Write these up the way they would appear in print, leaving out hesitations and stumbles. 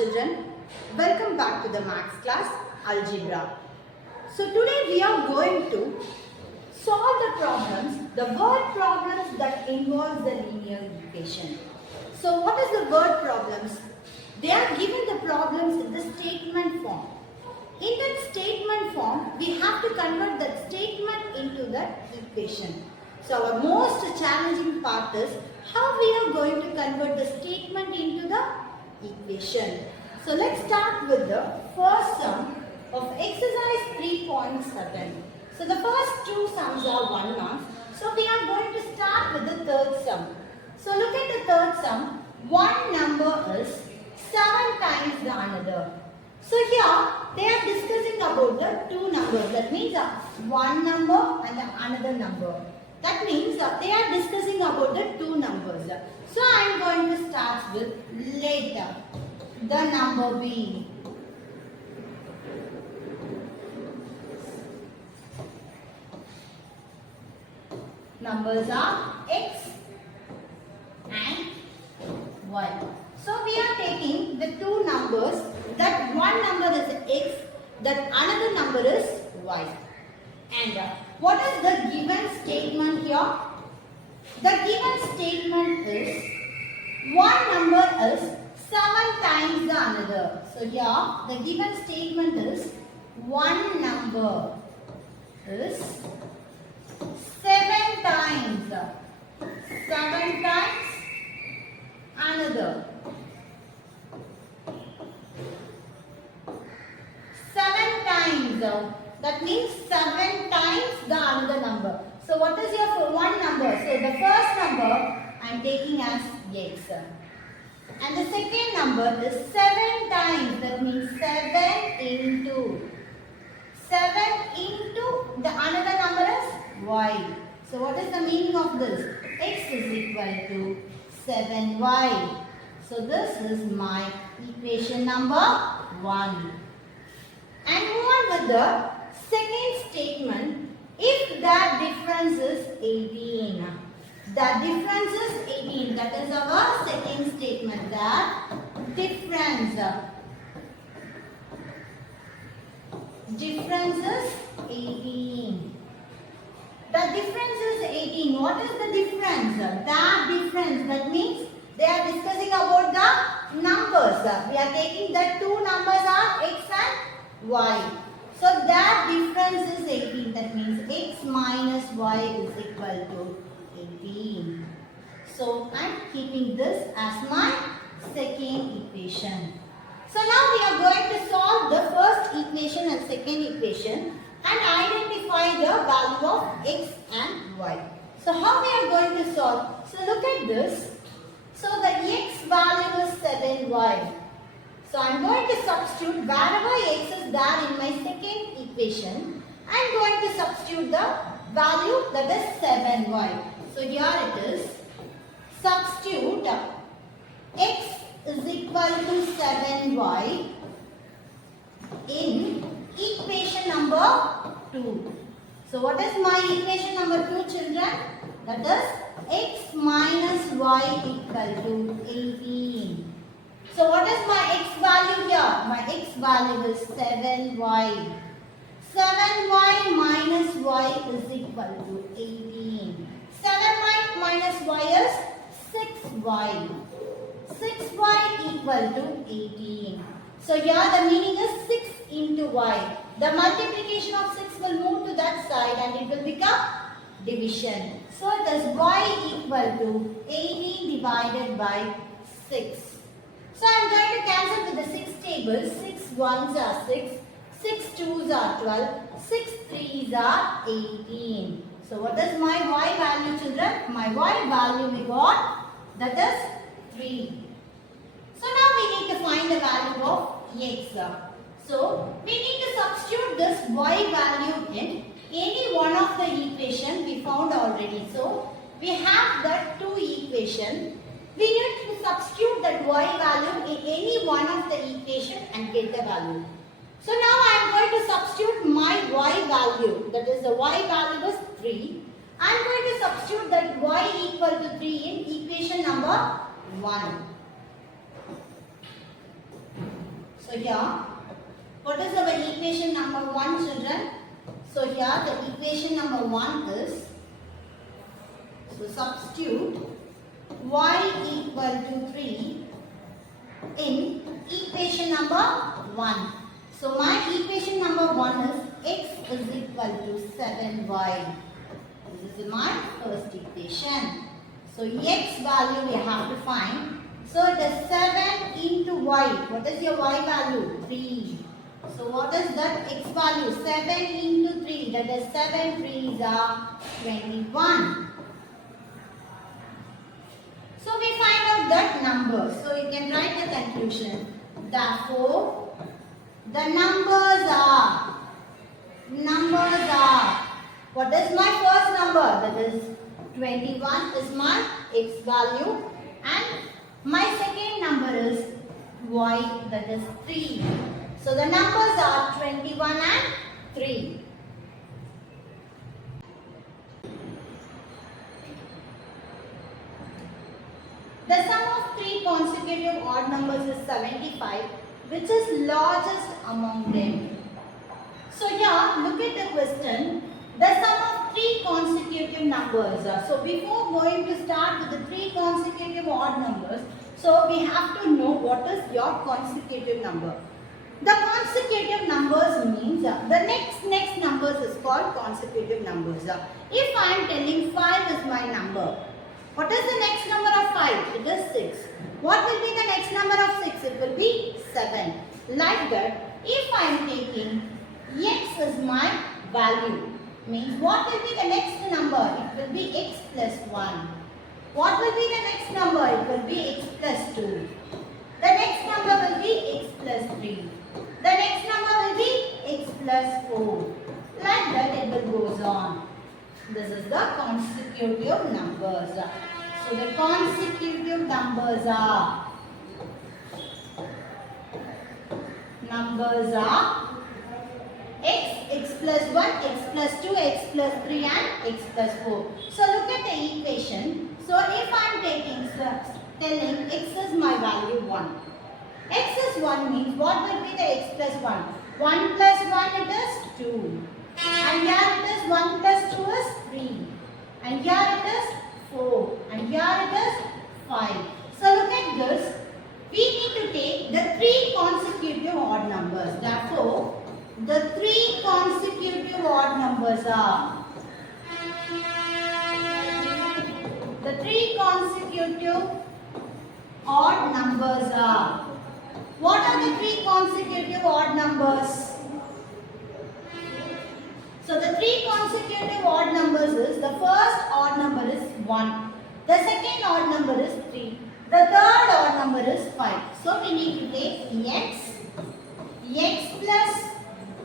children, welcome back to the maths class Algebra. So today we are going to solve the word problems that involve the linear equation. So what is the word problems? They are given the problems in the statement form. In that statement form, we have to convert that statement into the equation. So our most challenging part is how we are going to convert the statement into the equation. So let's start with the first sum of exercise 3.7. So the first two sums are 1 mark. So we are going to start with the third sum. So look at the third sum. One number is 7 times the another. So here they are discussing about the two numbers. That means one number and another number. That means they are discussing about the two numbers. So I am going to start with later. The number B. Numbers are X and Y. So we are taking the two numbers. That one number is X, that another number is Y. And what is the given statement here? The given statement is one number is 7 times the another. So here the given statement is one number is 7 times another. 7 times. That means 7 times the another number. So what is your one number? So the first number I am taking as X. And the second number is 7 times. That means 7 into the another number is Y. So what is the meaning of this? X is equal to 7Y. So this is my equation number 1. And move on with the second statement. If that difference is 18. That difference is 18. That is our second statement. That difference is 18. The difference is 18. What is the difference? That difference. That means they are discussing about the numbers. We are taking the two numbers are X and Y. So that difference is 18. That means X minus Y is equal to 18. So I am keeping this as my second equation. So now we are going to solve the first equation and second equation and identify the value of X and Y. So how we are going to solve? So look at this. So the X value is 7Y. So I am going to substitute wherever X is there in my second equation. I am going to substitute the value that is 7Y. So here it is. Substitute X is equal to 7Y in equation number 2. So what is my equation number 2, children? That is X minus Y equal to 18. So what is my X value here? My X value is 7Y. 7Y minus Y is equal to 18. 7Y minus Y is 6Y. 6Y equal to 18. So here the meaning is 6 into Y. The multiplication of 6 will move to that side and it will become division. So it is Y equal to 18 divided by 6. So I am going to cancel with the 6 tables. 6 1s are 6, 6 2s are 12, 6 3s are 18. So what is my Y value, children? My Y value we got, that is 3. So now we need to find the value of X. So we need to substitute this Y value in any one of the equation we found already. So we have that two equation. We need to substitute that Y value in any one of the equation and get the value. So now I am going to substitute my Y value. That is the Y value is 3. I am going to substitute that Y equal to 3 in equation number 1. So here, what is our equation number 1, children? So here the equation number 1 is, so substitute y equal to 3 in equation number 1. So my equation number 1 is x is equal to 7y. This is my first equation. So x value we have to find. So it is 7 into y. What is your y value? 3. So what is that x value? 7 into 3. That is 7 3s are 21. So we find out that number. So you can write the conclusion. Therefore, the numbers are. What is my first number? That is 21 is my x value. And my second number is y, that is 3. So the numbers are 21 and 3. The sum of 3 consecutive odd numbers is 75, which is largest among them. So here, look at the question. The sum of 3 consecutive numbers. So before going to start with the 3 consecutive odd numbers, so we have to know what is your consecutive number. The consecutive numbers means the next numbers is called consecutive numbers. If I am telling 5 is my number, what is the next number of 5? It is 6. What will be the next number of 6? It will be 7. Like that, if I am taking x is my value, means what will be the next number? It will be x plus 1. What will be the next number? It will be x plus 2. The next number will be x plus 3. The next number will be x plus 4. Like that it will goes on. This is the consecutive numbers. So the consecutive numbers are x plus 1, x plus 2, x plus 3 and x plus 4. So look at the equation. So if I am telling x is my value 1. X is 1 means what will be the x plus 1? 1 plus 1 it is 2. And here it is 1 plus 2 is 3. And here it is 4. And here it is 5. So look at this. We need to take the 3 consecutive odd numbers. Therefore, the 3 consecutive odd numbers are. The 3 consecutive odd numbers are. What are the 3 consecutive odd numbers? So the 3 consecutive odd numbers is, the first odd number is 1. The second odd number is 3. The third odd number is 5. So we need to take x plus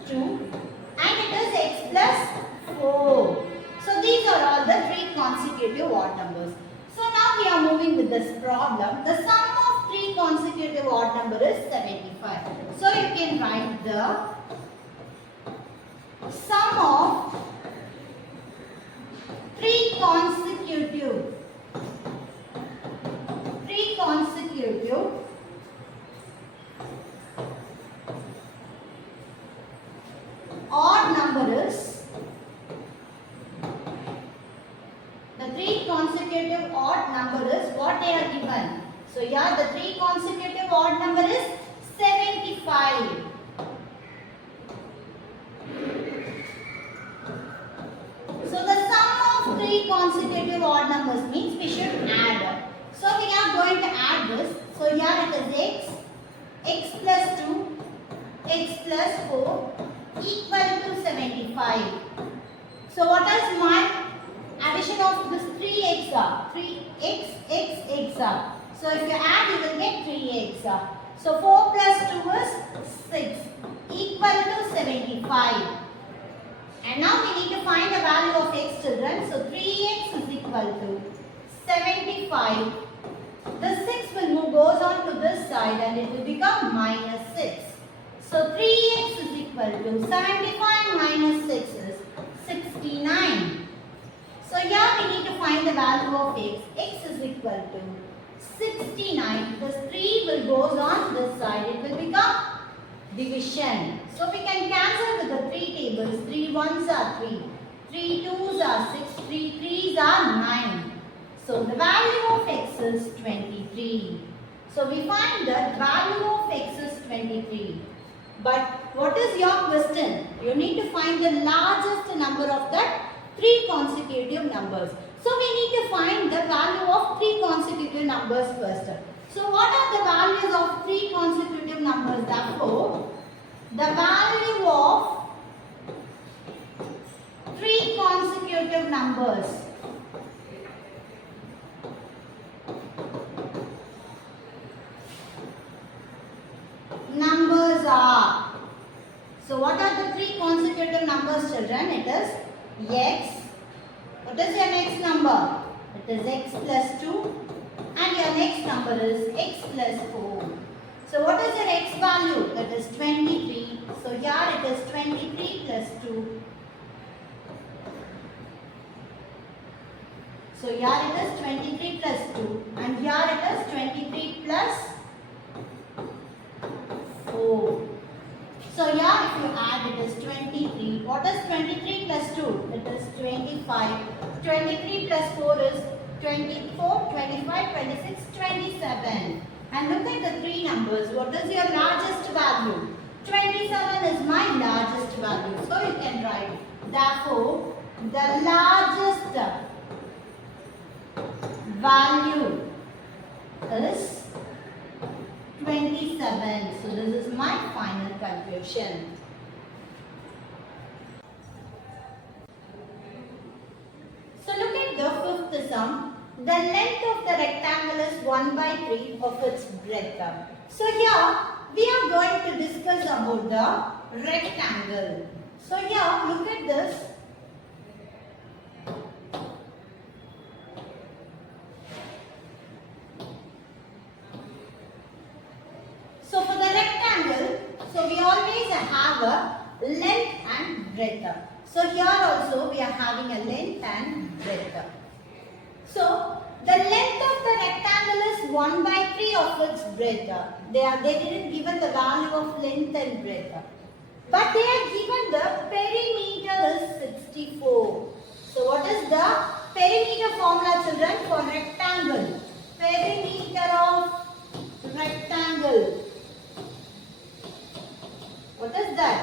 2 and it is x plus 4. So these are all the 3 consecutive odd numbers. So now we are moving with this problem. The sum of 3 consecutive odd number is 75. So you can write the sum of 3 consecutive odd number is, the 3 consecutive odd number is what they are given. So here the 3 consecutive odd number is 75. So the sum of 3 consecutive odd numbers means we should add. So we are going to add this. So here it is x plus 2, x plus 4 equal to 75. So what is my addition of this 3x are? 3x are. So if you add you will get 3x. So 4 plus 2 is 6 equal to 75. And now we need to find the value of x, children. So 3x is equal to 75. The 6 goes on to this side and it will become minus 6. So 3x is equal to 75 minus 6 is 69. So here we need to find the value of x. X is equal to 69 because 3 will goes on this side. It will become division. So we can cancel with the 3 tables. 3 ones are 3. 3 twos are 6. 3 threes are 9. So the value of x is 23. So we find that value of x is 23. But what is your question? You need to find the largest number of that 3 consecutive numbers. So we need to find the value of 3 consecutive numbers first. So what are the values of 3 consecutive numbers? Therefore, the value of 3 consecutive numbers are. So what are the 3 consecutive numbers, children? It is x. What is your next number? It is x plus 2. And your next number is x plus 4. So what is your x value? That is 23. So here it is 23 plus 2. So here it is 23 plus 2. And here it is 23 plus 4. So here if you add it is 23. What is 23 plus 2? It is 25. 23 plus 4 is 24, 25, 26, 27. And look at the 3 numbers. What is your largest value? 27 is my largest value. So you can write. Therefore, the largest value is 27. So this is my final conclusion. So look at the fifth sum. The length of the rectangle is 1 by 3 of its breadth. So here we are going to discuss about the rectangle. So here look at this. So for the rectangle, so we always have a length and breadth. So here also we are having a length and breadth. So the length of the rectangle is 1 by 3 of its breadth. They didn't given the value of length and breadth. But they are given the perimeter is 64. So what is the perimeter formula, children, for rectangle? Perimeter of rectangle. What is that?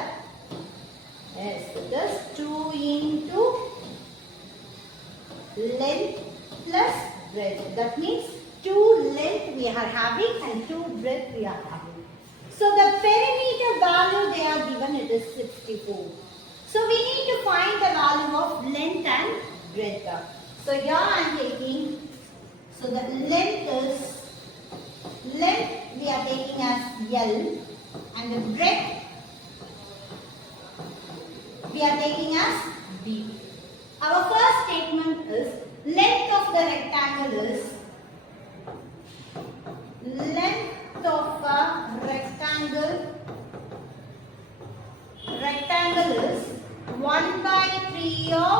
Yes, it is 2 into length plus breadth. That means 2 length we are having and 2 breadth we are having. So the perimeter value they are given, it is 64. So we need to find the value of length and breadth. So here I am taking, so the length we are taking as L and the breadth we are taking as B. Our first statement is length of the rectangle is is 1 by 3 of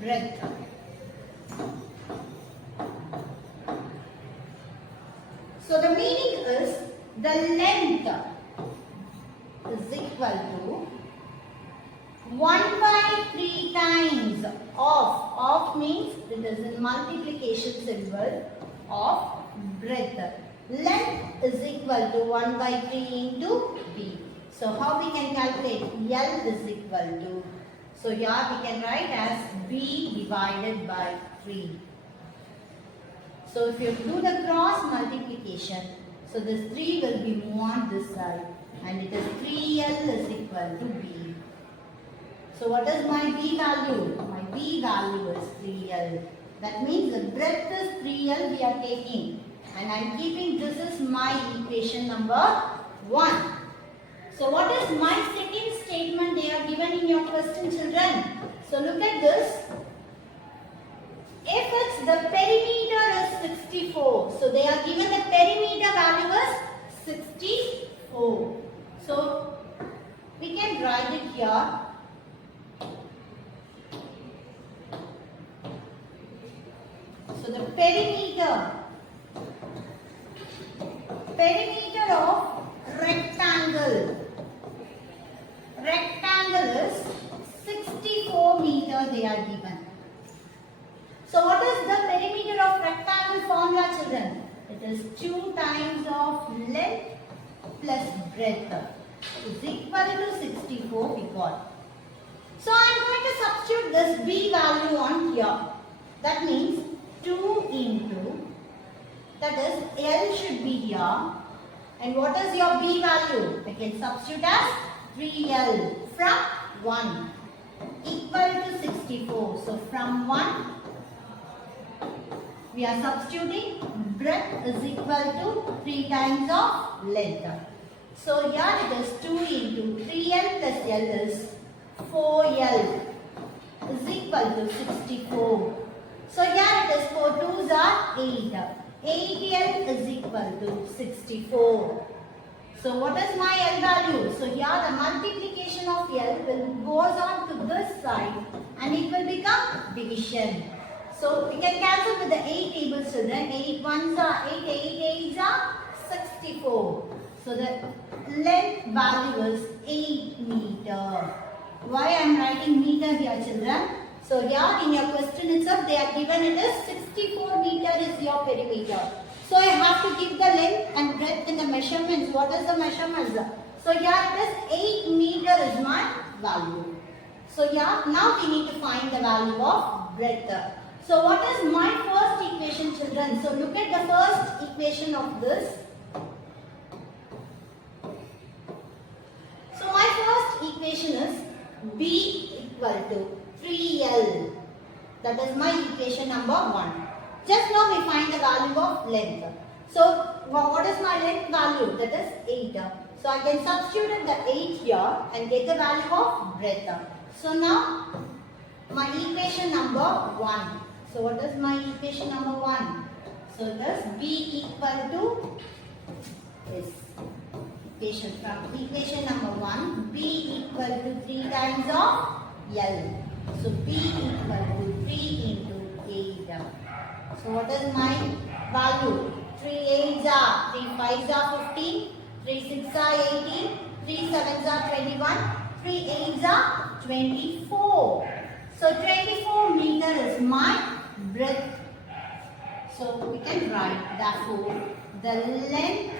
breadth. So the meaning is the length is equal to 1 by 3 times of means it is in multiplication symbol of breadth. Length is equal to 1 by 3 into B. So how we can calculate? L is equal to, so here we can write as B divided by 3. So if you do the cross multiplication, so this 3 will be moved on this side and it is 3L is equal to B. So what is my B value? My B value is 3L. That means the breadth is 3L we are taking. And I am keeping this is my equation number 1. So what is my second statement they are given in your question, children? So look at this. If it's the perimeter is 64. So they are given the perimeter value is 64. So we can write it here. So the perimeter of rectangle. Rectangle is 64 meter they are given. So what is the perimeter of rectangle formula, children? It is 2 times of length plus breadth is equal to 64 we got. So I am going to substitute this b value on here. That means 2 into, that is L should be here. And what is your b value? I can substitute as 3L from 1 equal to 64. So from 1 we are substituting breadth is equal to 3 times of length. So here it is 2 into 3L plus L is 4L is equal to 64. So here it is 4 2s are 8. 8L is equal to 64. So what is my L value? So here the multiplication of L will goes on to this side and it will become division. So we can cancel with the 8 tables, children. 8 1s are 8, 8 8s are 64. So the length value is 8 meter. Why I am writing meter here, children? So here in your question itself they are given it is 64 meter is your perimeter. So I have to give the length and breadth in the measurements. What is the measurements? So here it is 8 meter is my value. So here now we need to find the value of breadth. So what is my first equation, children? So look at the first equation of this. So my first equation is B equal to 3L. That is my equation number 1. Just now we find the value of length. So what is my length value? That is 8. So I can substitute the 8 here and get the value of breadth. So now my equation number 1. So what is my equation number 1? So thus B equal to this equation from equation number 1. B equal to 3 times of L. So B equal to 3 into 8. So what is my value? 3 8s are 3 5s are 15. 3 6s are 18. 3 7s are 21. 3 8s are 24. So 24 meter is my breadth. So we can write therefore the length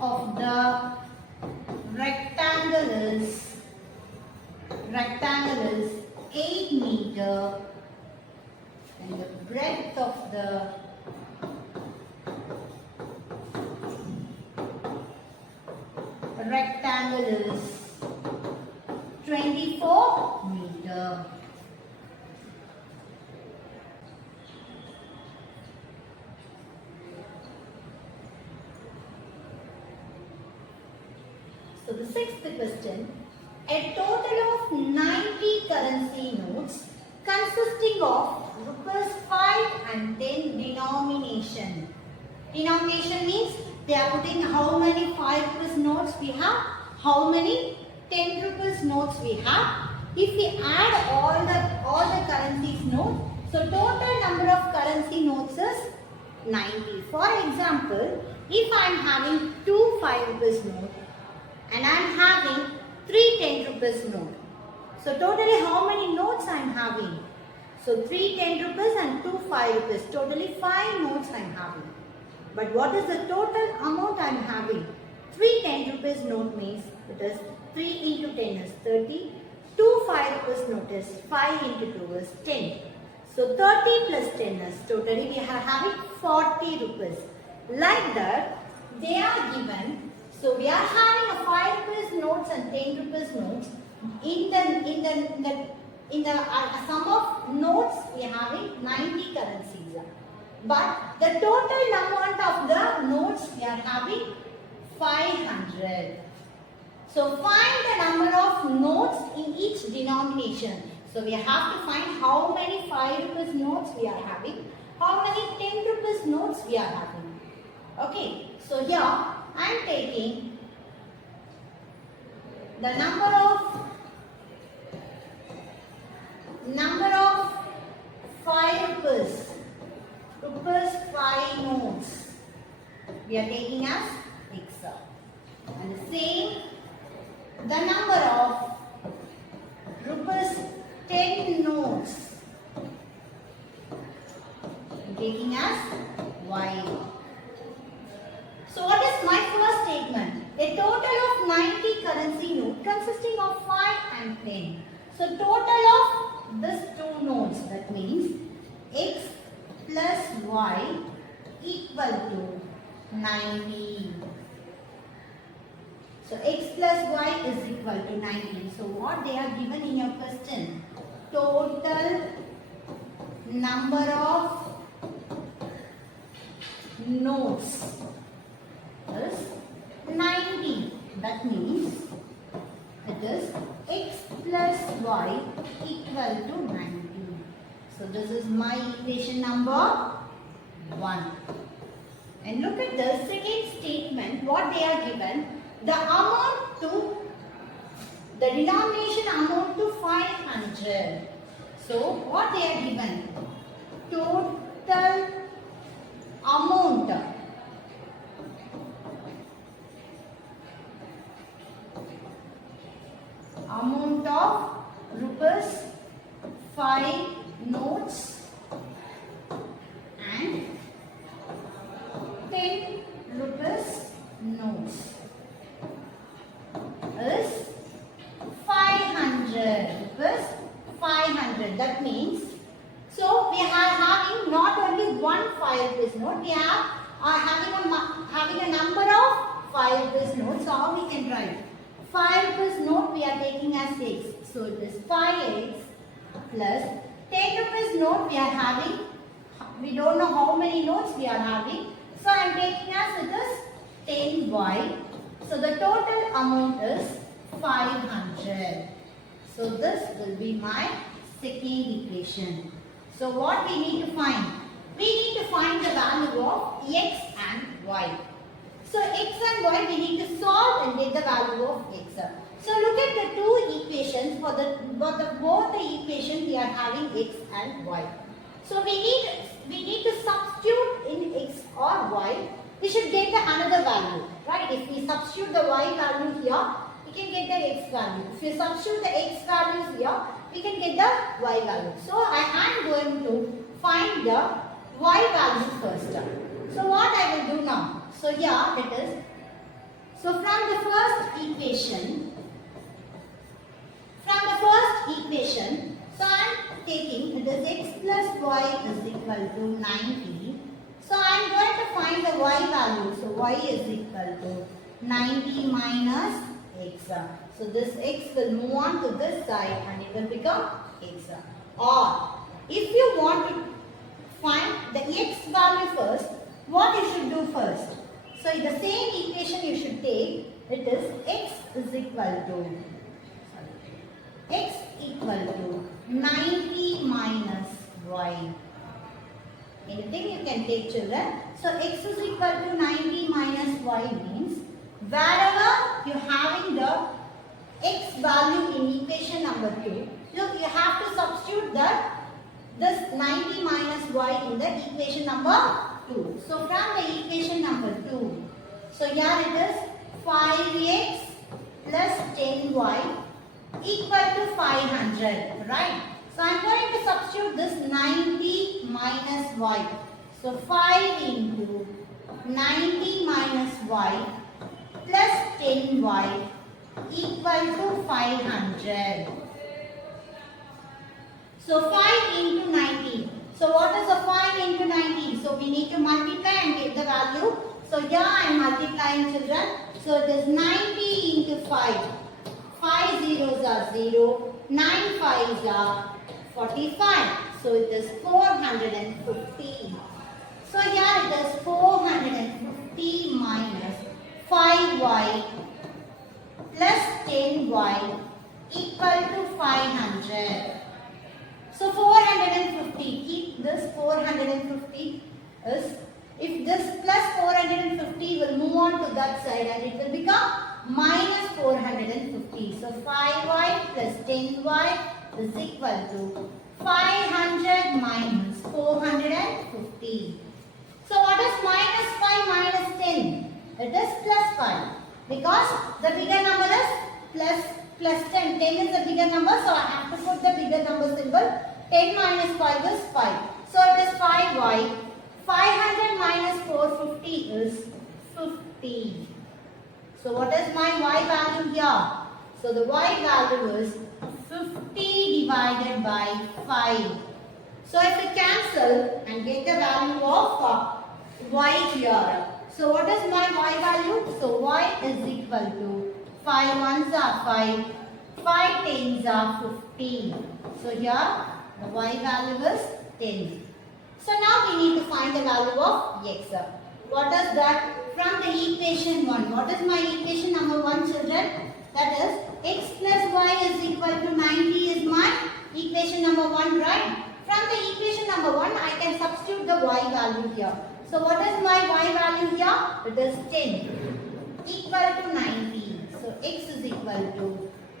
of the rectangle is 8 meter and the breadth of the rectangle is 24 meter. So the sixth question, a total of 90 currency notes consisting of ₹5 and 10 denomination. Denomination means they are putting how many 5 rupees notes we have, how many 10 rupees notes we have. If we add all the currencies notes, so total number of currency notes is 90. For example, if I am having 2 5 rupees note and I am having 3 10 rupees note. So totally how many notes I am having? So 3 10 rupees and 2 5 rupees. Totally 5 notes I am having. But what is the total amount I am having? 3 10 rupees note means it is 3 into 10 is 30. 2 5 rupees note is 5 into 2 is 10. So 30 plus 10 is totally we are having 40 rupees. Like that they are given. So we are having a 5 rupees notes and 10 rupees notes. In the sum of notes we are having 90 currencies. But the total amount of the notes we are having 500. So find the number of notes in each denomination. So we have to find how many 5 rupees notes we are having, how many 10 rupees notes we are having. Okay, so here I am taking the number of 5 rupees we are taking as x. And the same, the number of rupees 10 notes taking as y. So what is my first statement? A total of 90 currency notes consisting of 5 and 10. So total of these two notes, that means x plus y equal to 90. So x plus y is equal to 90. So what they are given in your question? Total number of notes is 90. That means it is x plus y equal to 90. So this is my equation number 1. And look at the second statement, what they are given. The denomination amount to 500. So what they are given? Total amount of rupees 5 notes and 10 rupees notes is 500 rupees. 500. That means, so we are having not only one 5 rupees note, we are having a number of 5 rupees notes. So how we can write? 5 rupees note we are taking as x. So it is 5x plus 10 rupees note we are having. We don't know how many notes we are having. So I am taking as it is 10y. So the total amount is 500. So this will be my second equation. So what we need to find? We need to find the value of x and y. So x and y we need to solve and get the value of x. So look at the two equations. For both the equations we are having x and y. So we need to substitute in x or y. We should get the another value, right? If we substitute the y value here, we can get the x value. If we substitute the x values here, we can get the y value. So I am going to find the y value first. So what I will do now? So here it is. So from the first equation, so I am taking it is x plus y is equal to 90. So I am going to find the y value. So y is equal to 90 minus x. So this x will move on to this side and it will become x. Or if you want to find the x value first, what you should do first? So in the same equation you should take, it is x is equal to 90 minus y. Anything you can take, children. So x is equal to 90 minus y means wherever you are having the x value in equation number 2, you have to substitute this 90 minus y in the equation number 2. So from the equation number 2, so here it is 5x plus 10y equal to 500, right? So I am going to substitute this 90 minus y. So 5 into 90 minus y plus 10y equal to 500. So 5 into 90. So what is the 5 into 90? So we need to multiply and get the value. So here I am multiplying, children. So it is 90 into 5. 5 zeros are 0. 9 fives are 45. So it is 450. So here it is 450 minus 5y plus 10y equal to 500. So 450, keep this 450 is, if this plus 450 will move on to that side and it will become minus 450. So 5y plus 10y is equal to 500 minus 450. So what is minus 5 minus 10? It is plus 5. Because the bigger number is plus 10. 10 is the bigger number, so I have to put the bigger number symbol. 10 minus 5 is 5. So it is 5y. 500 minus 450 is 50. So what is my y value here? So the y value is 50 divided by 5. So if we cancel and get the value of y here. So what is my y value? So y is equal to 5 ones are 5, 5 tens are 50. So here the y value is 10. So now we need to find the value of x. What is that? From the equation 1. What is my equation number 1, children? That is x plus y is equal to 90 is my equation number 1, right? From the equation number 1, I can substitute the y value here. So what is my y value here? It is 10 equal to 90. So x is equal to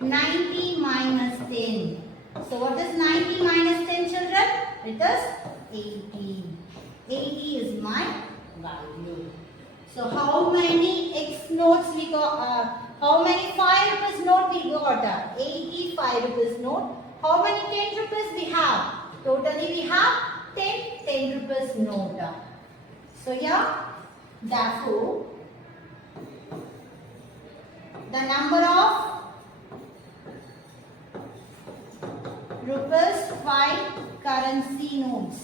90 minus 10. So what is 90 minus 10, children? It is 80. 80 is my value. So how many x notes we got? How many 5 rupees note we got? 85 rupees note. How many 10 rupees we have? Totally we have 10 rupees note. So here, therefore, the number of rupees 5 currency notes.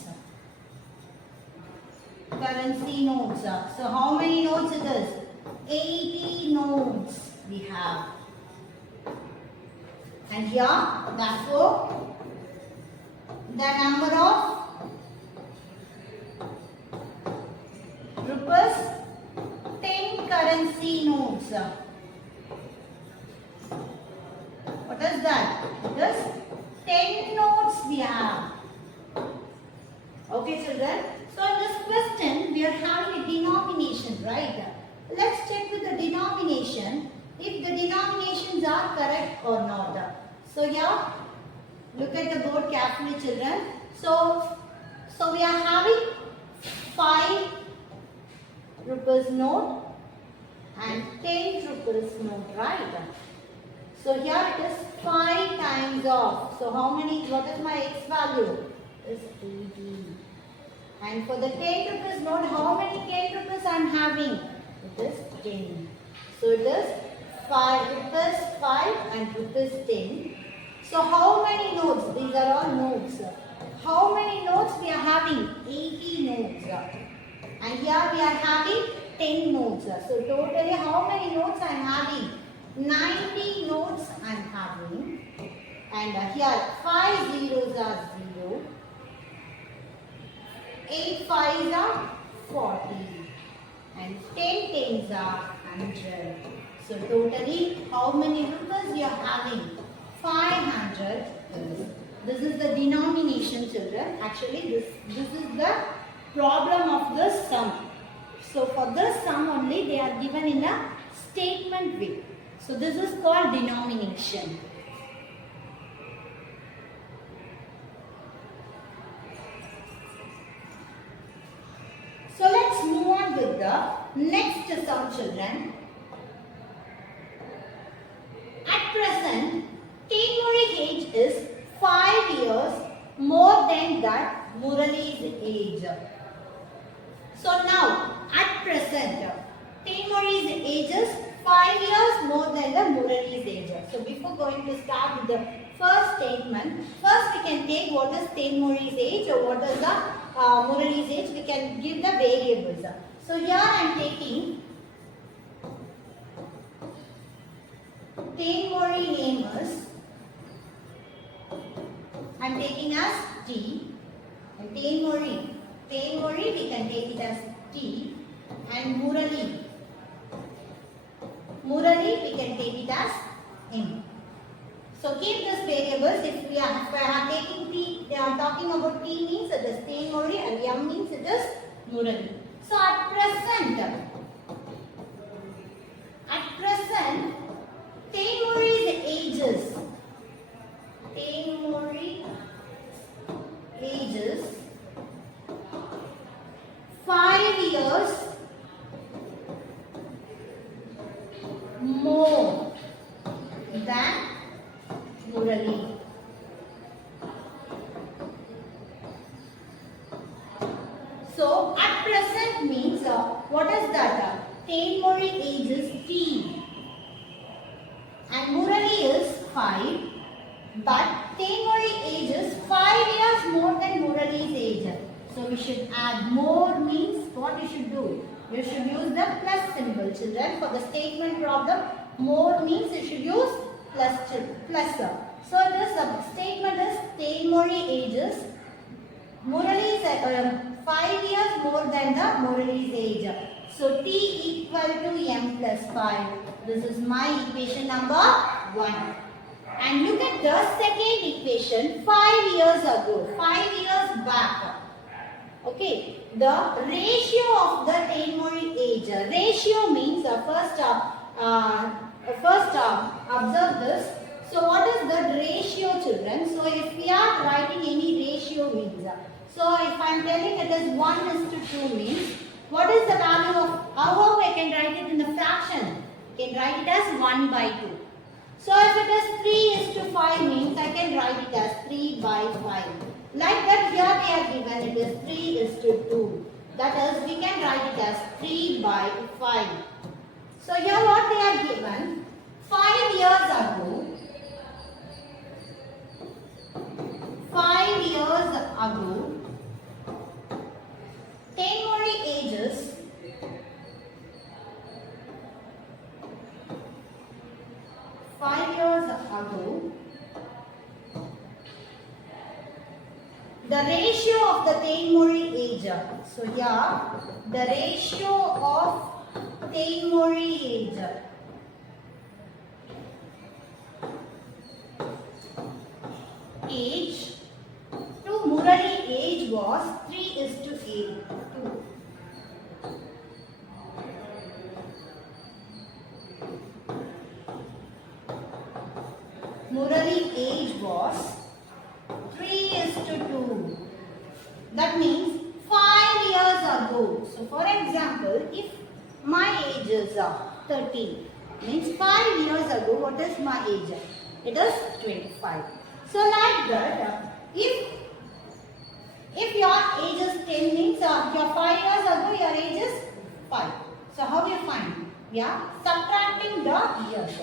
Currency notes. So how many notes it is? 80 notes we have. And here, therefore, the number of rupees 10 currency notes. What is that? It is 10 notes we have. Okay, children. So in this question, we are having a denomination, right? Let's check with the denomination if the denominations are correct or not. So here, look at the board carefully, children. So we are having 5 rupees note and 10 rupees note, right? So here it is 5 times of. So how many? What is my x value? It is 80. And for the 10 rupees note, how many 10 rupees I am having? It is 10. So it is 5 rupees 5 and rupees 10. So how many notes? These are all notes. How many notes we are having? 80 notes. And here we are having 10 notes. So totally how many notes I am having? 90 notes I am having. And here 5 zeros are 0. 8 5s are 40. And 10 tens are 100. So totally how many rupees we are having? 500. This is the denomination, children. Actually this is the problem of this sum. So for this sum only they are given in a statement way. So this is called denomination. So let's move on with the next sum, children. At present, Timuri's age is 5 years more than that Murali's age. So now, at present, Timuri's age is 5 years more than the Murali's age. So before going to start with the first statement, first we can take what is Timuri's age or what is the Murali's age. We can give the variables. So here I am taking Timuri name is, I am taking as T, and Timuri we can take it as T, and Murali we can take it as M. So keep these variables. If we are taking T, they are talking about T means it is Timuri and M means it is Murali. So at present, Timuri's ages 5 add. More means what you should do? You should use the plus symbol, children. For the statement problem, more means you should use plus. So this statement is Taimori ages. Murali is 5 years more than the Murali's age. So T equal to M plus 5. This is my equation number 1. And look at the second equation 5 years ago, 5 years back. Okay, the ratio of the Taimori age. Ratio means first observe this. So what is the ratio, children? So if we are writing any ratio means, so if I am telling it is 1:2 means, what is the value of, how I can write it in the fraction? I can write it as 1/2. So if it is 3:5 means, I can write it as 3/5. Like that here they are given, it is 3:2. That is, we can write it as 3/5. So here what they are given, 5 years ago, 5 years ago, Taimori ages the ratio of the Taimori age. So here the ratio of Taimori age to Murali age was 3:8. Murali age was 3:2. That means 5 years ago. So for example, if my age is 13, means 5 years ago, what is my age? It is 25. So like that, if your age is 10 means your 5 years ago your age is 5. So how you find? Yeah, subtracting the years.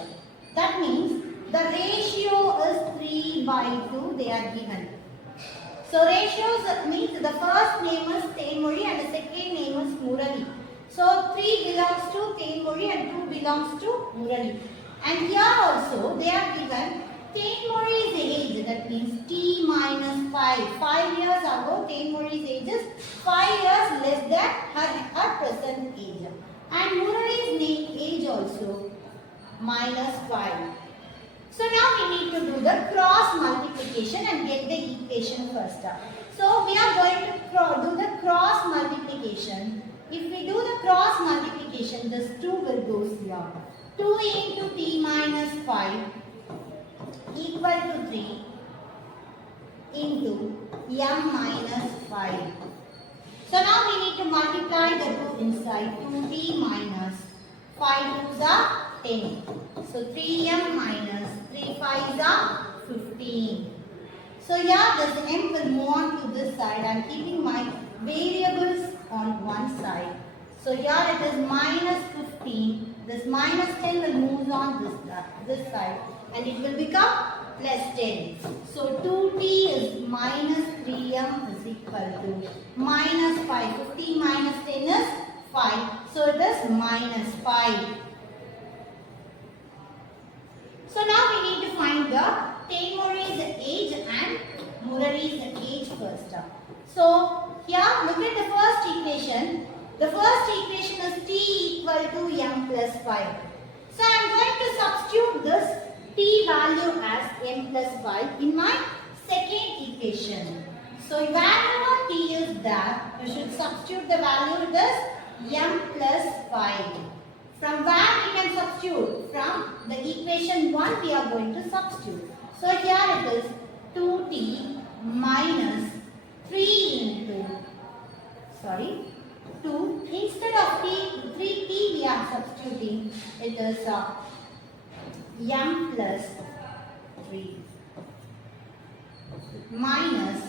That means the ratio is 3/2 they are given. So ratios means the first name is Taimori and the second name is Murali. So 3 belongs to Taimori and 2 belongs to Murali. And here also they are given Taimori's age, that means T minus 5. 5 years ago Taimori's age is 5 years less than her present age. And Murali's age also minus 5. So now we need to do the cross multiplication and get the equation first. So we are going to do the cross multiplication. If we do the cross multiplication, this 2 will go here. 2 into T minus 5 equal to 3 into M minus 5. So now we need to multiply the 2 inside. 2T minus 5 2s are 10. So 3M minus 3 5s are 15. So yeah, this M will move on to this side. I am keeping my variables on one side. So here it is minus 15. This minus 10 will move on this side and it will become plus 10. So 2T is minus 3M is equal to minus 5. 15 minus 10 is 5. So it is minus 5. So now we need to find the Taimori's age and Murali's age first. So here look at the first equation. The first equation is T equal to M plus 5. So I am going to substitute this T value as M plus 5 in my second equation. So wherever T is there, you should substitute the value as M plus 5. From where we can substitute? From the equation 1 we are going to substitute. So here it is 2T minus 2. Instead of 3T we are substituting. It is M plus 3 minus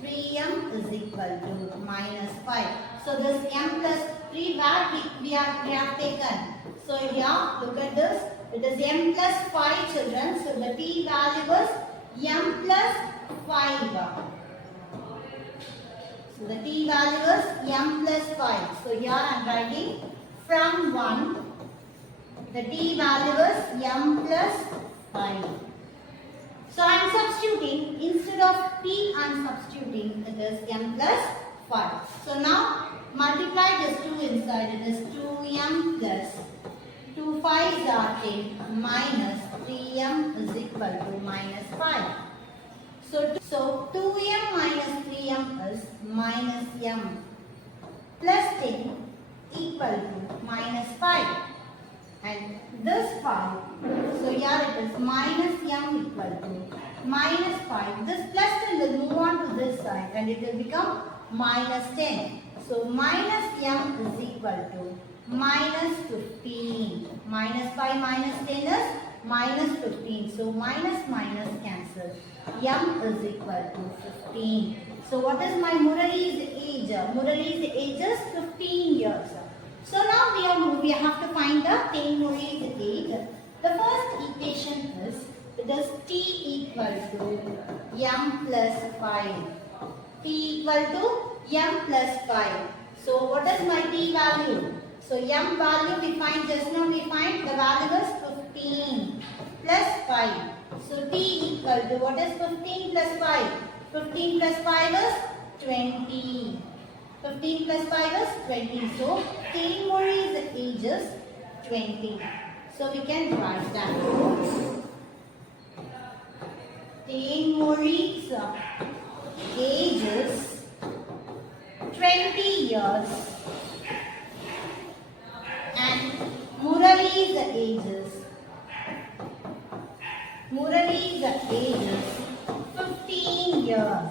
3M is equal to minus 5. So this M plus 3 where we have taken. So here look at this. It is M plus 5 children. So the T value is M plus 5. So the t value is m plus 5. So here I am writing from 1. The t value is m plus 5. So I am substituting, instead of t I am substituting, it is m plus 5. So now multiply this 2 inside, it is 2m plus 2 5s are 10 minus 3m is equal to minus 5. So 2m minus 3m is minus m plus 10 equal to minus 5. And this 5, so here it is minus m equal to minus 5. This plus 10 will move on to this side and it will become minus 10. So minus m is equal to minus 15. Minus 5 minus 10 is minus 15. So minus minus cancels. M is equal to 15. So what is my Murali's age? Murali's age is 15 years. So now we have to find the Murali's age. The first equation is, it is t equal to m plus 5. T equal to m plus 5. So what is my t value? So m value we find, just now we find the value is 15 plus 5. So t equal to, what is 15 plus 5? 15 plus 5 is 20. 15 plus 5 is 20. So T Murray's age is 20. So we can write that. T Murray's age is 20 years. And Murali's age is 15 years.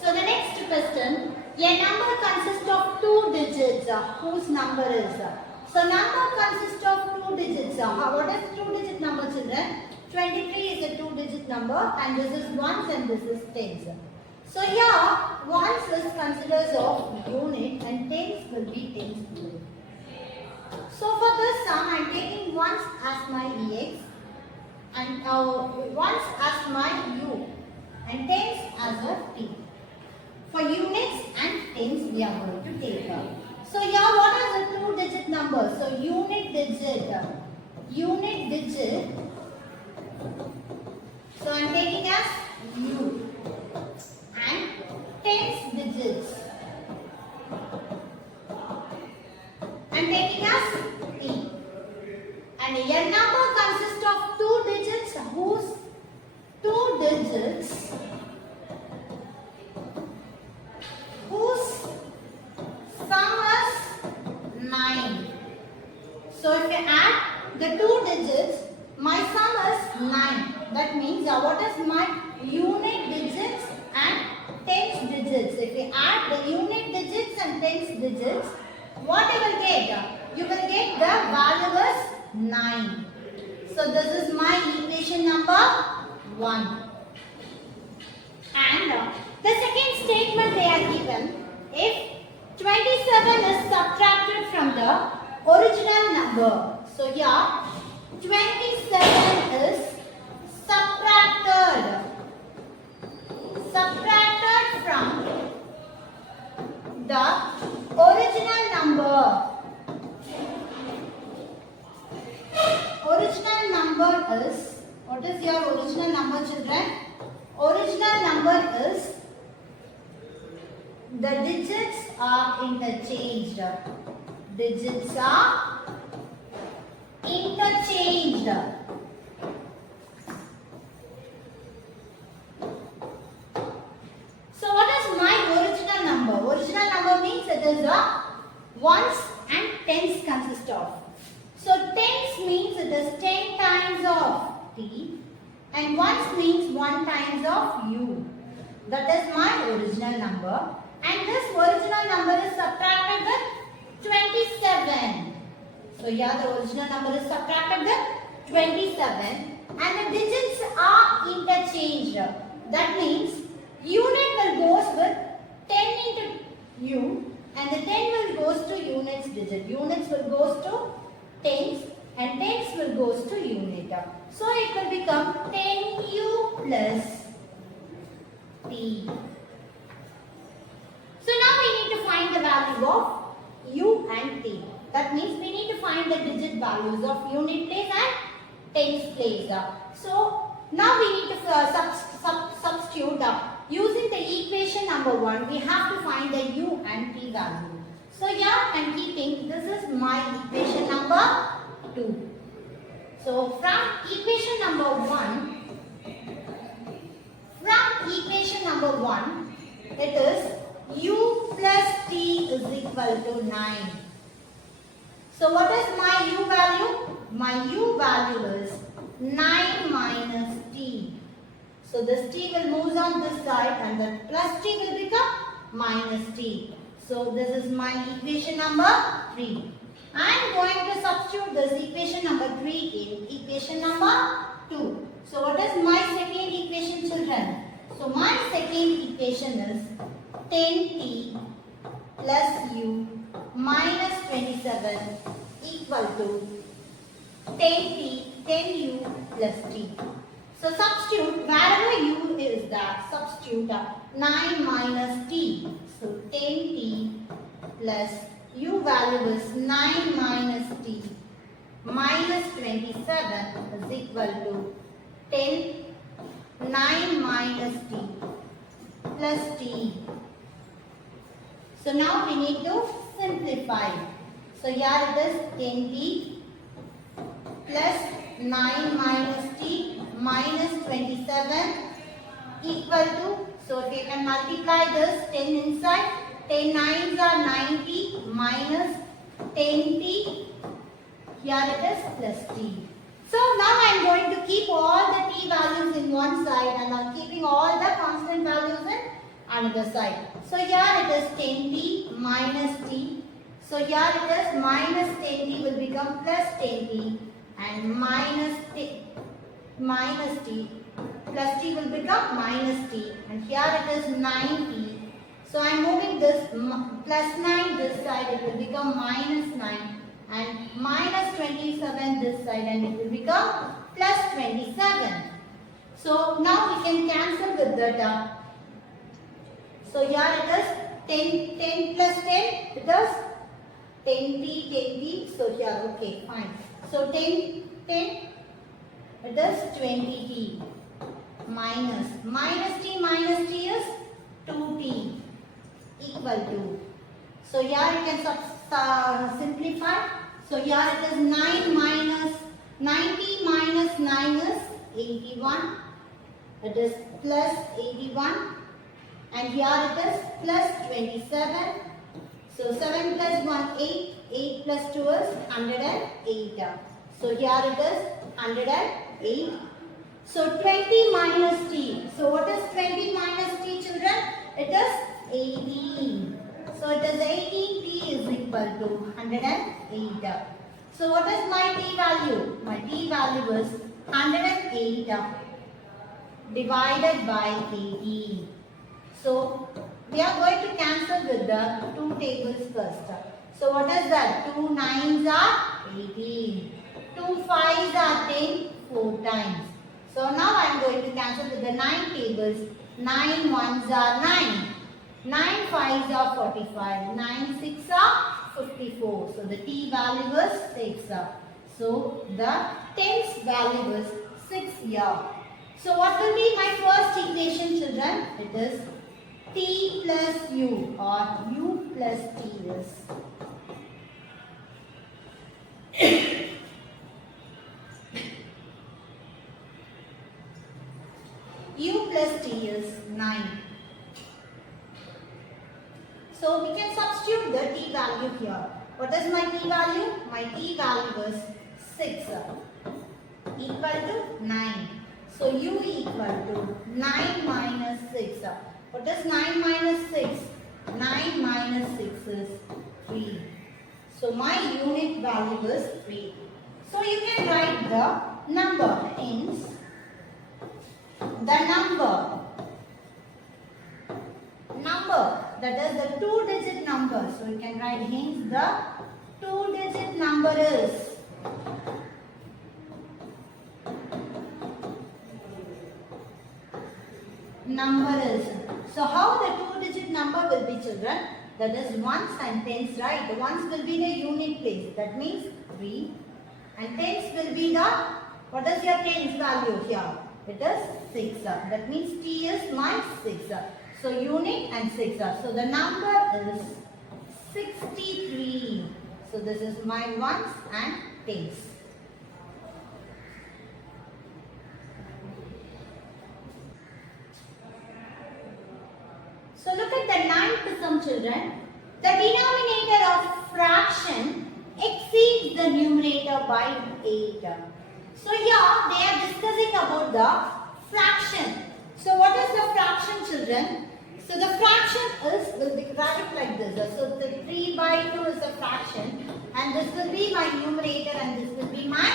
So the next question, a number consists of 2 digits. Whose number is? So number consists of 2 digits. What is 2-digit number, children? 23 is a 2-digit number and this is ones and this is tens. So here ones is considered of unit and tens will be tens unit. So for this sum I am taking ones as my ex and ones as my u and tens as a t. For units and tens we are going to take up. So here what is a 2-digit number? So unit digit. So I am taking as u and tens digits. I am taking as t. And a number consists of 2 digits whose 2 digits whose sum is 9. So if you add the 2 digits, my sum is 9. That means what is my unit digits and tens digits? If you add the unit digits and tens digits, what you will get? You will get the value is 9. So this is my equation number 1. And the second statement they are given, if 27 is subtracted from the original number. So here 27 is subtracted from the original number. Original number is, what is your original number, children? Original number is, the digits are interchanged. Digits are interchanged. So what is my original number? Original number means it is a ones and tens consist of. So tens means it is 10 times of t and ones means 1 times of u. That is my original number. And this original number is subtracted with 27. So here the original number is subtracted with 27 and the digits are interchanged. That means unit will goes with 10 into u and the 10 will goes to units digit. Units will goes to tens and tens will goes to unit. So it will become 10u plus t. So now we need to find the value of u and t. That means we need to find the digit values of unit place and tens place. So now we need to substitute using the equation number 1. We have to find the u and t value. So here I am keeping, this is my equation number 2. So from equation number 1, it is u plus t is equal to 9. So what is my u value? My u value is 9 minus t. So this t will move on this side and the plus t will become minus t. So this is my equation number 3. I am going to substitute this equation number 3 in equation number 2. So what is my second equation, children? So my second equation is 10t plus u minus 27 equal to 10u plus t. So substitute wherever u is that, substitute 9 minus t. So 10t plus u value is 9 minus t minus 27 is equal to 9 minus t plus t. So now we need to simplify. So here it is 10t plus 9 minus t minus 27 equal to, so if you can multiply this 10 inside, 10 9s are 90 minus 10t, here it is plus t. So now I am going to keep all the t values in one side and I am keeping all the constant values in another side. So here it is 10t minus t. So here it is minus 10t will become plus 10t and minus t plus t will become minus t and here it is 9t. So I am moving this plus 9 this side, it will become minus 9 and minus 27 this side and it will become plus 27. So now we can cancel with that. So here it is 10 plus 10, it is 10t, so here, okay, fine. So 10, it is 20t minus t is 2t equal to. So here you can simplify. So here it is 90 minus 9 is 81. It is plus 81. And here it is plus 27. So 7 plus 1, 8. 8 plus 2 is 108. So here it is 108. So 20 minus t. So what is 20 minus t, children? It is 18. So it is 18t is equal to 108. So what is my t value? My t value is 108 divided by 18. So we are going to cancel with the two tables first. So what is that? 2 9s are 18. 2 5s are 10 4 times. So now I am going to cancel with the 9 tables. 9 1s are 9. 9 5s are 45. 9 6 are 54. So the t value is 6. So the tens value is 6 here. So what will be my first equation, children? It is t plus u or u plus t is u plus t is 9. So we can substitute the t value here. What is my t value? My t value is 6 equal to 9. So u equal to 9 minus 6. What is 9 minus 6? 9 minus 6 is 3. So my unit value is 3. So you can write the number hence the number that is the 2-digit number. So you can write hence the 2-digit number is number is. So how the two-digit number will be, children? That is ones and tens, right? The ones will be the unit place. That means 3. And tens will be the, what is your tens value here? It is 6. That means T is my 6. So unit and 6. So the number is 63. So this is my ones and tens. So look at the ninth sum, children. The denominator of fraction exceeds the numerator by 8. So here they are discussing about the fraction. So what is the fraction, children? So the fraction will be write like this. So the 3 by 2 is a fraction, and this will be my numerator and this will be my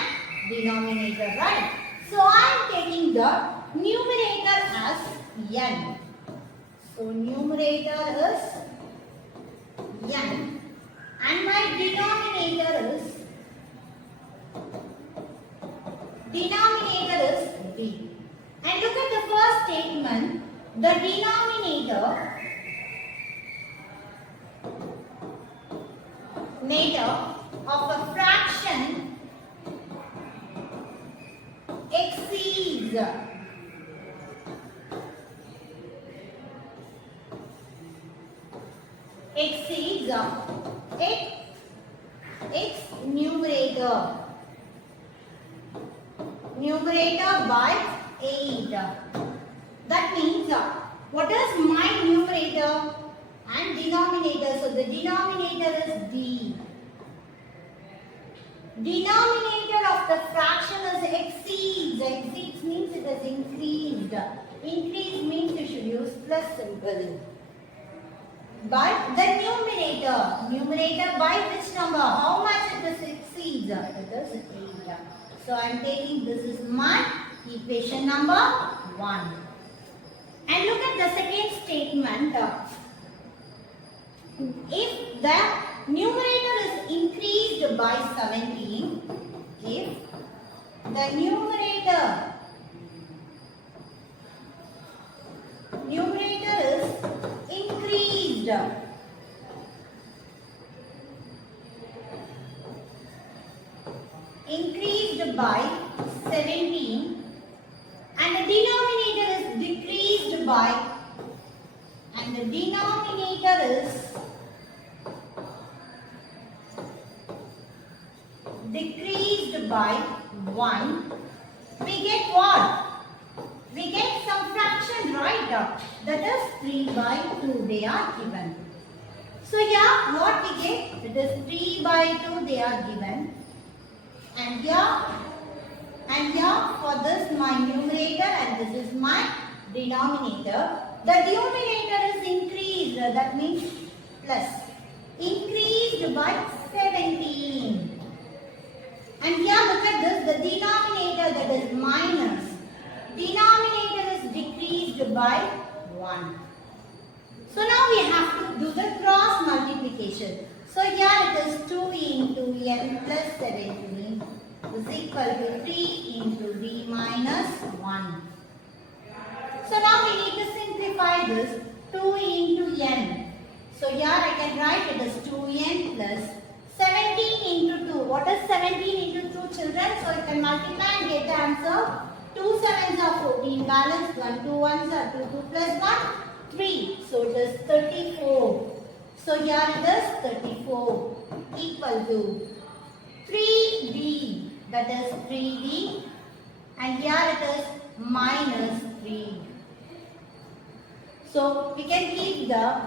denominator, right? So I am taking the numerator as n. So numerator is n and my denominator is b. And look at the first statement. The denominator of a fraction exceeds its numerator by 8. That means what is my numerator and denominator? So the denominator is d. Denominator of the fraction is exceeds. Exceeds means it is increased. Increase means you should use plus symbol. But the numerator by which number? How much it is exceeds? It is 8. So I am taking this is my equation number 1. And look at the second statement. If the numerator is increased by 17, if the numerator is increased by 17 and the denominator is decreased by 1, we get what? We get some fraction, right? That is 3 by 2 they are given. So here what we get? It is 3 by 2 they are given. And here for this my numerator and this is my denominator. The denominator is increased, that means plus. Increased by 17. And here look at this, the denominator that is minus. Denominator is decreased by 1. So now we have to do the cross multiplication. So here it is 2 into n plus 17 is equal to 3 into d minus 1. So now we need to simplify this 2 into n. So here I can write it as 2n plus 17 into 2. What is 17 into 2, children? So you can multiply and get the answer. 2 7s are 14. Balance 1. 2 1s are 2. 2 plus 1, 3. So it is 34. So here it is 34 equal to 3d. That is 3d. And here it is minus 3. So we can keep the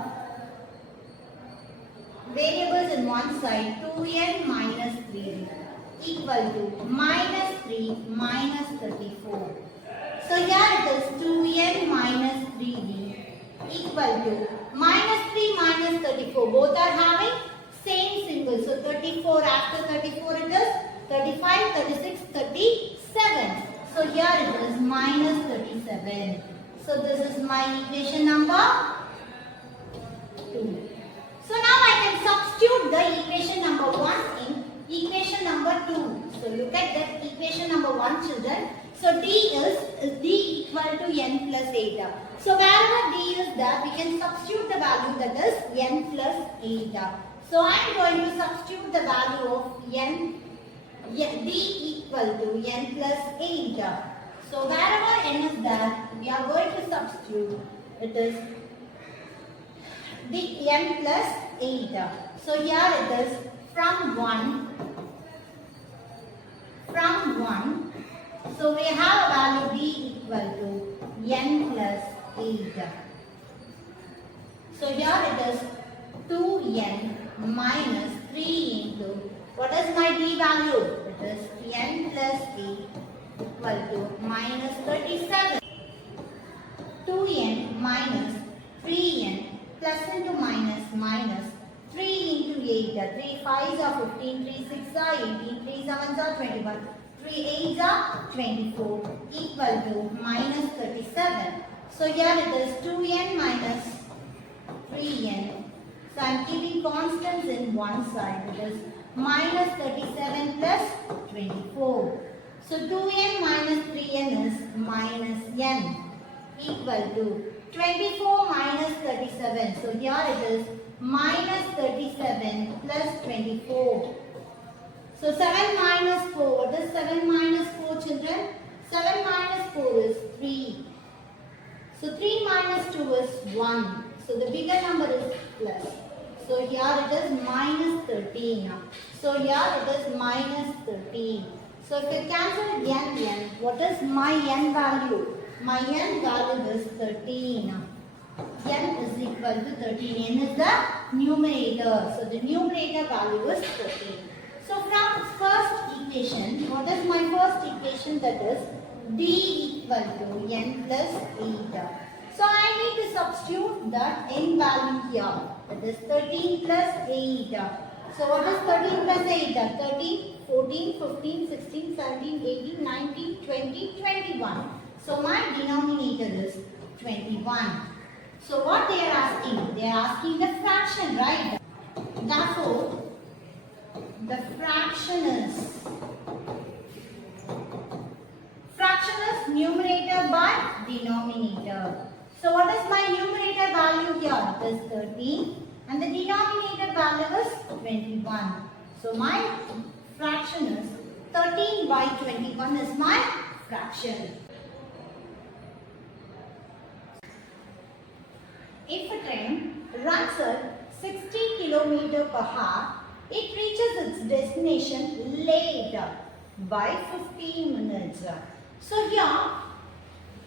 variables in one side. 2n minus 3 equal to minus 3 minus 34. So here it is 2n minus 3d equal to minus 3 minus 34. Both are having same symbol. So 34 after 34 it is 35, 36, 37. So here it is minus 37. So this is my equation number 2. So now I can substitute the equation number 1 in equation number 2. So look at that equation number 1, children. So D is D equal to n plus 8. So wherever D is there, we can substitute the value, that is n plus 8. So I am going to substitute the value of D equal to n plus 8. So wherever n is there, we are going to substitute, it is the n plus 8. So here it is from 1. So we have a value D equal to n plus 8. So here it is 2n minus 3 into, what is my D value? It is n plus 8 equal to minus 37. 2n minus 3n plus into minus 3 into 8. 3 5s are 15, 3 6s are 18, 3 7s are 21, 3 8s are 24 equal to minus 37. So here it is 2n minus 3n. So I am keeping constants in one side. It is minus 37 plus 24. So 2n minus 3n is minus n equal to 24 minus 37. So here it is minus 37 plus 24. So 7 minus 4. What is 7 minus 4, children? 7 minus 4 is 3. So 3 minus 2 is 1. So the bigger number is plus. So here it is minus 13. So here it is minus 13. So if you cancel n, what is my n value? My n value is 13. N is equal to 13. N is the numerator. So the numerator value is 13. So from first equation, what is my first equation? That is D equal to n plus 8. So I need to substitute that n value here. That is 13 plus 8. So what is 13 plus 8? 13, 14, 15, 16, 17, 18, 19, 20, 21. So my denominator is 21. So what they are asking? They are asking the fraction, right? Therefore, the fraction is numerator by denominator. So what is my numerator value here? It is 13 and the denominator value is 21. So my fraction is 13 by 21 is my fraction. If a train runs at 60 km per hour, it reaches its destination late by 15 minutes. So here,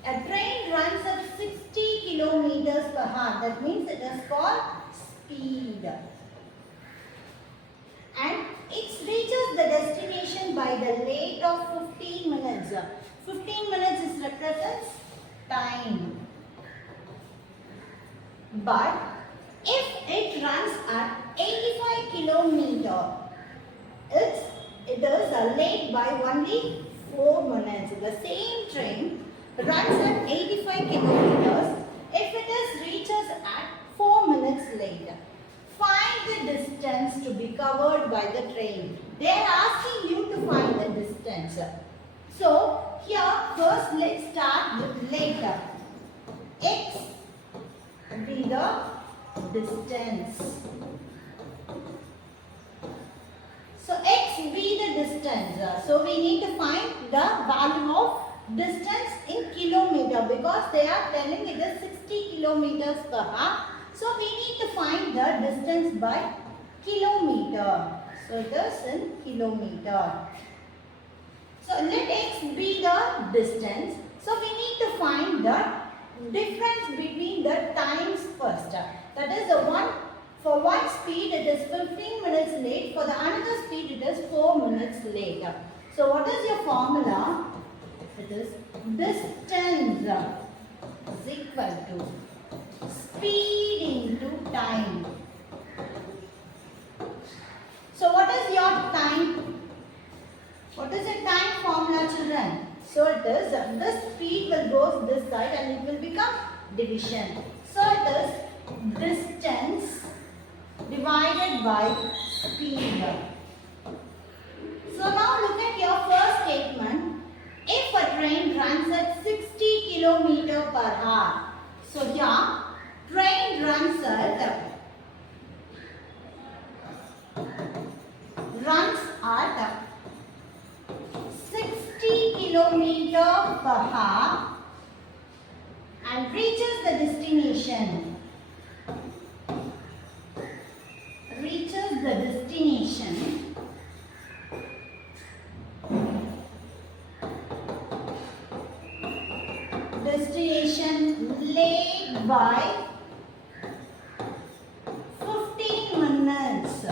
a train runs at 60 km per hour. That means it is called speed. And it reaches the destination by the late of 15 minutes. 15 minutes is represents time. But if it runs at 85 km, it is late by only 4 minutes. The same train runs at 85 km. If it is reaches at 4 minutes later, find the distance to be covered by the train. They are asking you to find the distance. So here first let's start with later. X be the distance. So x be the distance. So we need to find the value of distance in kilometer because they are telling it is 60 kilometers per hour. So we need to find the distance by kilometer. So it is in kilometer. So let x be the distance. So we need to find the difference between the times first. That is the one, for one speed it is 15 minutes late, for the another speed it is 4 minutes later. So what is your formula? It is distance is equal to speed into time. So what is your time? What is your time formula, children? So it is, this speed will go this side and it will become division. So it is distance divided by speed. So now look at your kilometer per hour. So here train runs at 60 kilometer per hour and reaches the destination. Destination late by 15 minutes.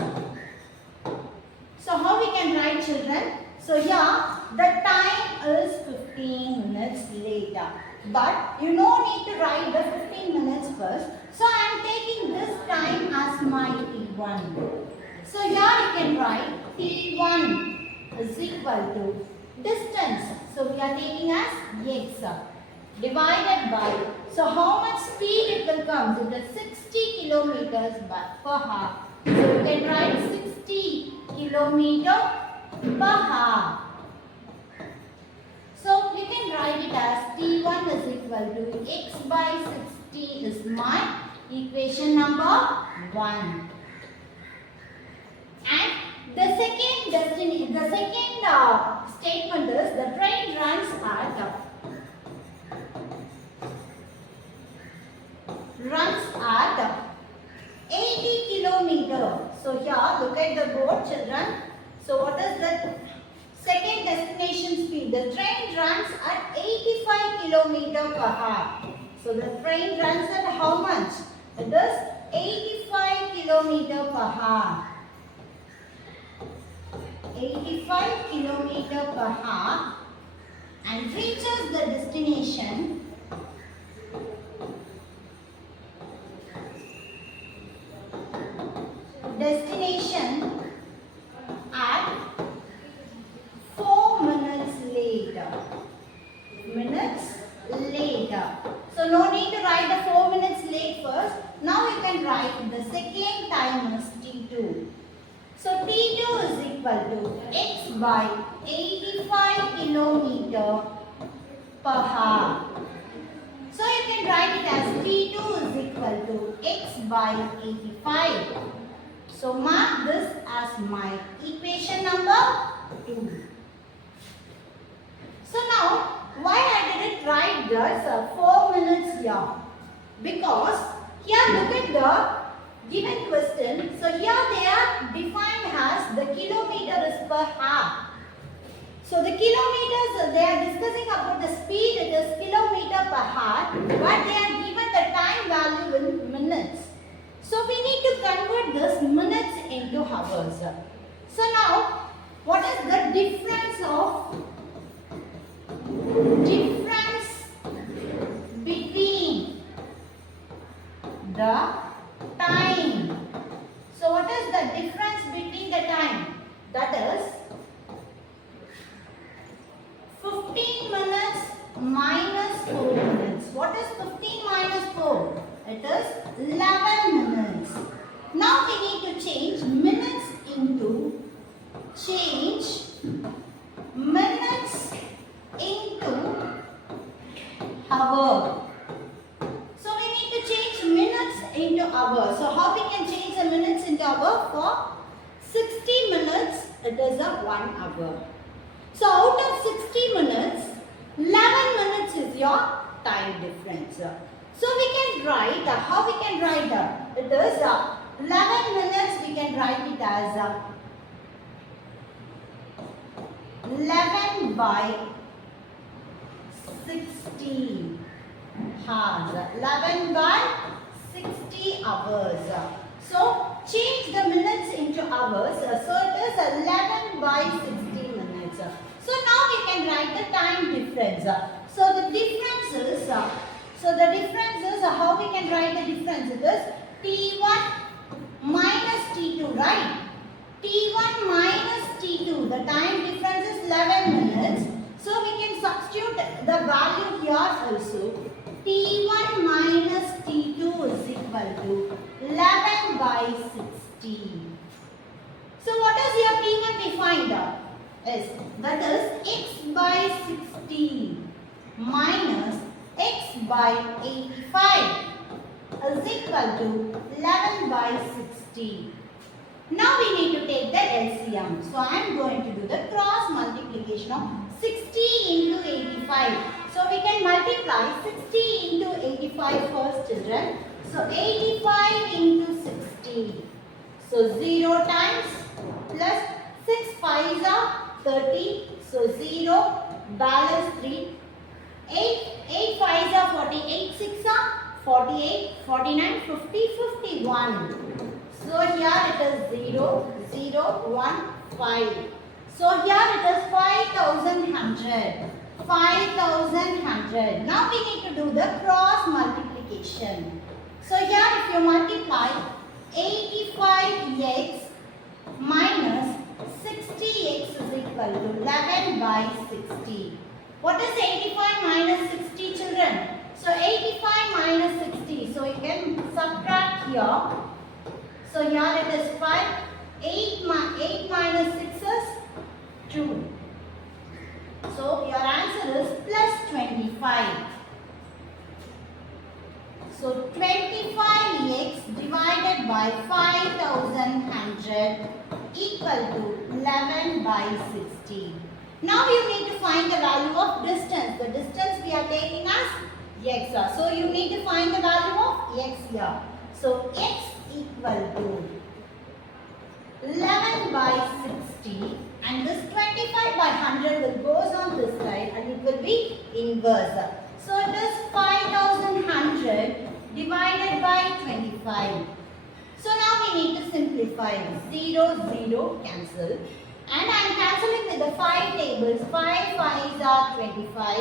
So how we can write, children? So here the time is 15 minutes later. But you no need to write the 15 minutes first. So I am taking this time as my T1. So here you can write T1 is equal to distance. So we are taking as x divided by. So how much speed it will come? It is 60 kilometers per hour. So you can write 60 kilometer per hour. So you can write it as T1 is equal to x by 60 is my equation number 1. And the second statement is the train runs at 80 kilometer. So here look at the board, children. So what is the second destination speed? The train runs at 85 kilometer per hour. So the train runs at how much? It is 85 kilometer per hour. 85 kilometer per hour and reaches the destination at 4 minutes later. So no need to write the 4 minutes late first. Now you can write the second time as T2. So T2 is equal to x by 85 kilometer per hour. So you can write it as T2 is equal to x by 85. So mark this as my equation number 2. So now, why I didn't write this 4 minutes here? Because here look at the given question. So here they are defined as the kilometer is per hour. So the kilometers, they are discussing about the speed, it is kilometer per hour, but they are given the time value in minutes. So we need to convert this minutes into hours. So now, what is the difference between the time? So what is the difference between the time? That is 15 minutes minus 4 minutes. What is 15 minus 4? It is 11 minutes. Now we need to change minutes into hour. So we need to change minutes into hour. So how we can change the minutes into hour? For 60 minutes, it is a 1 hour. So out of 60 minutes, 11 minutes is your time difference. So we can write, how we can write it is 11 minutes, we can write it as 11 by 60 hours. 11 by 60 hours. So change the minutes into hours. So it is 11 by 60 minutes. So now we can write the time difference. So the difference is how we can write the difference. It is T1 minus T2, right? T1 minus T2. The time difference is 11 minutes. So we can substitute the value here also. T1 minus T2 is equal to 11 by 60. So what is your T1 defined? Yes, that is x by 60 minus x by 85 is equal to 11 by 60. Now we need to take the LCM. So I am going to do the cross multiplication of 60 into 85. So we can multiply 60 into 85 first, children. So 85 into 60. So 0 times plus 6 5s are 30. So 0, balance 3. 8 5s are 48, 6 are 48, 49, 50, 51. So here it is 0, 0, 1, 5. So here it is 5,100. 5,100. Now we need to do the cross multiplication. So here if you multiply 85x minus 60x is equal to 11 by 60. What is 85 minus 60, children? So 85 minus 60. So you can subtract here. So here it is 5. 8 minus 6 is 2. So your answer is plus 25. So 25x divided by 5,100 equal to 11 by 60. Now you need to find the value of distance. The distance we are taking as x here. So you need to find the value of x here. So x equal to 11 by 60 and this 25 by 100 will goes on this side and it will be inverse. So it is 5,100 divided by 25. So now we need to simplify. 0, 0 cancel. And I am cancelling with the 5 tables. 5 5s are 25.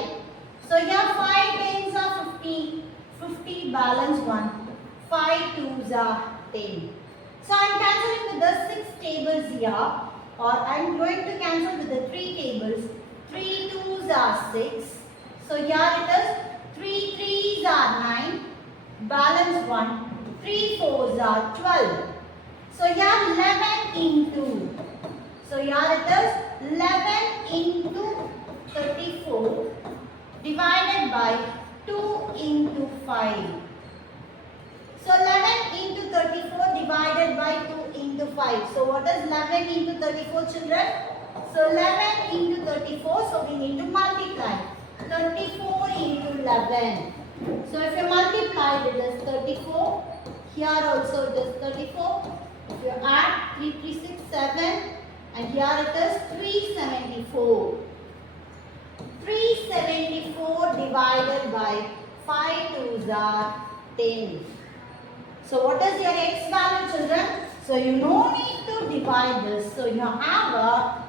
So here 5 tens are 50. 50 balance 1. 5 2s are 10. So I am cancelling with the 6 tables here. Or I am going to cancel with the 3 tables. 3 2s are 6. So here it is 3 3s are 9. Balance 1. 3 4s are 12. So here 11 into. So here it is 11 into 34 divided by 2 into 5. So 11 into 34 divided by 2 into 5. So what is 11 into 34, children? So 11 into 34, so we need to multiply. 34 into 11. So if you multiply it is 34. Here also it is 34. If you add 3 3 6 7 and here it is 374. 374 divided by 5 2s are 10. So what is your x value, children? So you no need to divide this. So you have a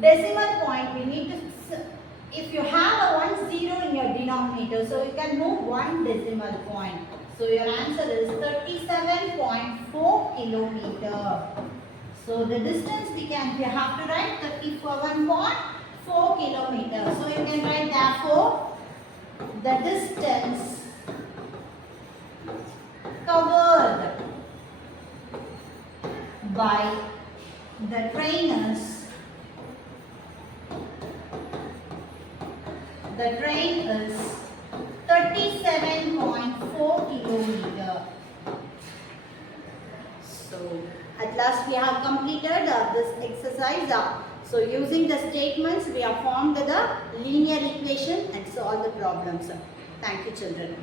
decimal point. We need to, if you have a 1 0 in your denominator, so you can move 1 decimal point. So your answer is 37.4 kilometer. So the distance we have to write 37.4 kilometer. So you can write therefore the distance covered by the train is 37.4 kilometer. So at last we have completed this exercise. So using the statements we have formed the linear equation and solved the problems. Thank you, children.